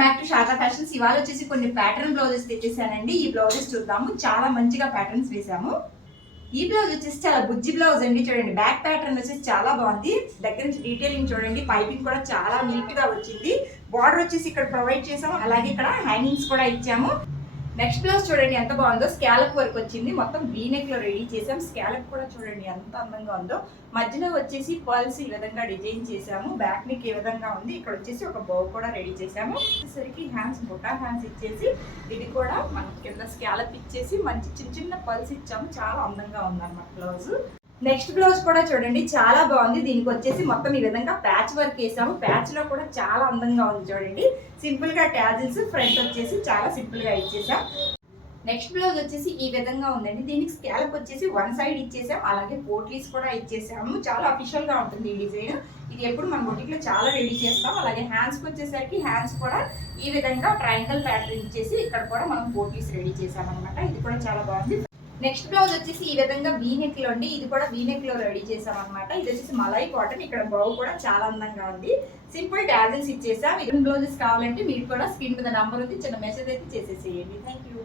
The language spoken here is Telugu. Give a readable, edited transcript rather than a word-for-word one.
Back to Sharada fashions. ఇవాళ వచ్చేసి కొన్ని ప్యాటర్న్ బ్లౌజెస్ తెచ్చేసానండి. ఈ బ్లౌజెస్ చూద్దాము. చాలా మంచిగా ప్యాటర్న్స్ వేసాము. ఈ బ్లౌజ్ వచ్చేసి చాలా బుజ్జి బ్లౌజ్ అండి. చూడండి బ్యాక్ ప్యాటర్న్ వచ్చేసి చాలా బాగుంది. దగ్గర నుంచి డీటెయిలింగ్ చూడండి. పైపింగ్ కూడా చాలా నీట్ గా వచ్చింది. బార్డర్ వచ్చేసి ఇక్కడ ప్రొవైడ్ చేసాము. అలాగే ఇక్కడ హ్యాంగింగ్స్ కూడా ఇచ్చాము. నెక్స్ట్ బ్లౌజ్ చూడండి ఎంత బాగుందో. స్కాలప్ వర్క్ వచ్చింది. మొత్తం వీ నెక్ లో రెడీ చేసాం. స్కాలప్ కూడా చూడండి ఎంత అందంగా ఉందో. మధ్యలో వచ్చేసి పర్ల్స్ ఈ విధంగా డిజైన్ చేసాము. బ్యాక్ నెక్ ఏ విధంగా ఉంది. ఇక్కడ వచ్చేసి ఒక బౌ కూడా రెడీ చేసాము. వచ్చేసరికి హ్యాండ్స్ బుటా హ్యాండ్స్ ఇచ్చేసి ఇది కూడా మనం కింద స్కాలప్ ఇచ్చేసి మంచి చిన్న చిన్న పర్ల్స్ ఇచ్చాము. చాలా అందంగా ఉందన్నమాట బ్లౌజ్. నెక్స్ట్ బ్లౌజ్ కూడా చూడండి చాలా బాగుంది. దీనికి వచ్చేసి మొత్తం ఈ విధంగా ప్యాచ్ వర్క్ వేసాము. ప్యాచ్ లో కూడా చాలా అందంగా ఉంది చూడండి. సింపుల్ గా ట్యాజిల్స్, ఫ్రంట్ వచ్చేసి చాలా సింపుల్ గా ఇచ్చేసాం. నెక్స్ట్ బ్లౌజ్ వచ్చేసి ఈ విధంగా ఉందండి. దీనికి స్కాలప్ వచ్చేసి వన్ సైడ్ ఇచ్చేసాం. అలాగే పోట్లీస్ కూడా ఇచ్చేసాము. చాలా అఫీషియల్ గా ఉంటుంది ఈ డిజైన్. ఇది ఎప్పుడు మన బొటిక్ లో చాలా రెడీ చేస్తాం. అలాగే హ్యాండ్స్ వచ్చేసరికి హ్యాండ్స్ కూడా ఈ విధంగా ట్రయాంగిల్ ప్యాటర్న్ ఇచ్చేసి ఇక్కడ కూడా మనం పోట్లీస్ రెడీ చేసాం అనమాట. ఇది కూడా చాలా బాగుంది. నెక్స్ట్ బ్లౌజ్ వచ్చేసి ఈ విధంగా వీ నెక్ లో అండి. ఇది కూడా వీ నెక్ లో రెడీ చేసాం అనమాట. ఇది వచ్చేసి మలై కాటన్. ఇక్కడ బౌ కూడా చాలా అందంగా ఉంది. సింపుల్ టాజిల్స్ ఇచ్చేసాం. ఇది బ్లౌజెస్ కావాలంటే మీరు కూడా స్క్రీన్ మీద నంబర్ ఉంది, చిన్న మెసేజ్ అయితే చేసేసేయండి. Thank you.